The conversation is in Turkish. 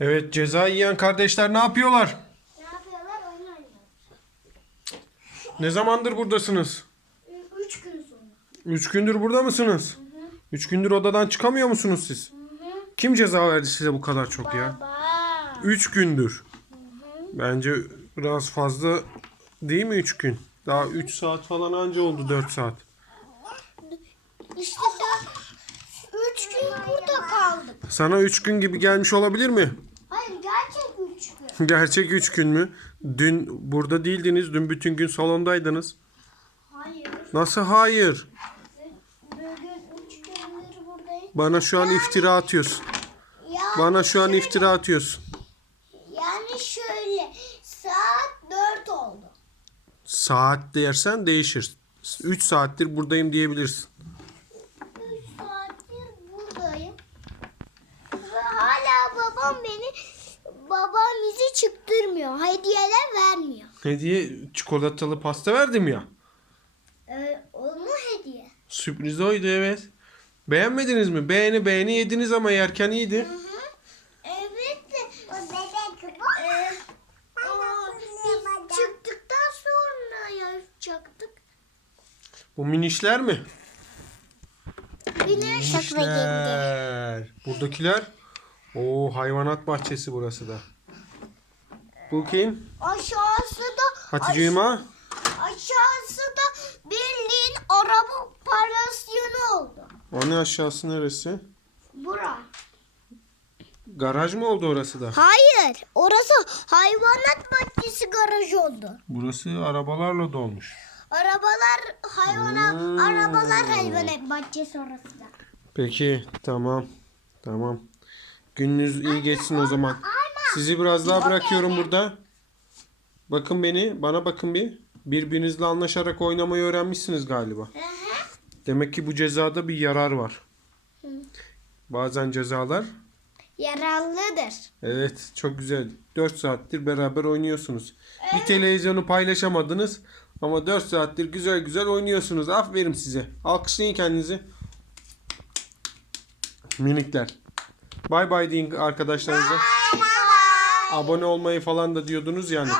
Evet ceza yiyen kardeşler ne yapıyorlar? Ne yapıyorlar? Oyun oynuyorlar. Ne zamandır buradasınız? Üç gün sonra. Üç gündür burada mısınız? Üç gündür odadan çıkamıyor musunuz siz? Kim ceza verdi size bu kadar çok ya? Baba. Üç gündür. Bence biraz fazla değil mi üç gün? Daha üç saat falan anca oldu dört saat. İşte dört, üç gün burada kaldık. Sana üç gün gibi gelmiş olabilir mi? Üç gün. Gerçek üç gün mü? Dün burada değildiniz. Dün bütün gün salondaydınız. Hayır. Nasıl hayır? Bugün üç gündür buradayım. Bana şu an iftira atıyorsun. Yani Bana şu an şöyle- iftira atıyorsun. Yani şöyle saat dört oldu. Saat dersen değişir. 3 saattir buradayım diyebilirsin. Üç saattir buradayım. Ve hala babam beni babam bizi çıktırmıyor. Hediyeler vermiyor. Hediye çikolatalı pasta verdim ya. Ee, o mu hediye? Sürpriz oydu evet. Beğenmediniz mi? Beğeni beğeni yediniz ama yerken iyiydi. Evet de o bebek bu. Ee, o, biz çıktıktan sonra. Bu minişler mi? Minişler. Buradakiler. Oo hayvanat bahçesi burası da. Bu kim? Aşağısı da Hatice Yuma. aşağısı da bildiğin araba operasyonu oldu. O ne aşağısı neresi? Bura. Garaj mı oldu orası da? Hayır. Orası hayvanat bahçesi garaj oldu. Burası arabalarla dolmuş. Arabalar hayvana Hmm. arabalar hayvanat bahçesi orası da. Peki tamam. Tamam. Gününüz iyi geçsin o zaman. Sizi biraz daha bırakıyorum burada. Bakın beni, bana bakın bir. Birbirinizle anlaşarak oynamayı öğrenmişsiniz galiba. Demek ki bu cezada bir yarar var. Bazen cezalar Yararlıdır. Evet çok güzel. 4 saattir beraber oynuyorsunuz. Bir televizyonu paylaşamadınız ama 4 saattir güzel güzel oynuyorsunuz. Aferin size. Alkışlayın kendinizi. Minikler. Bay bay deyin arkadaşlarınıza. Abone olmayı falan da diyordunuz yani.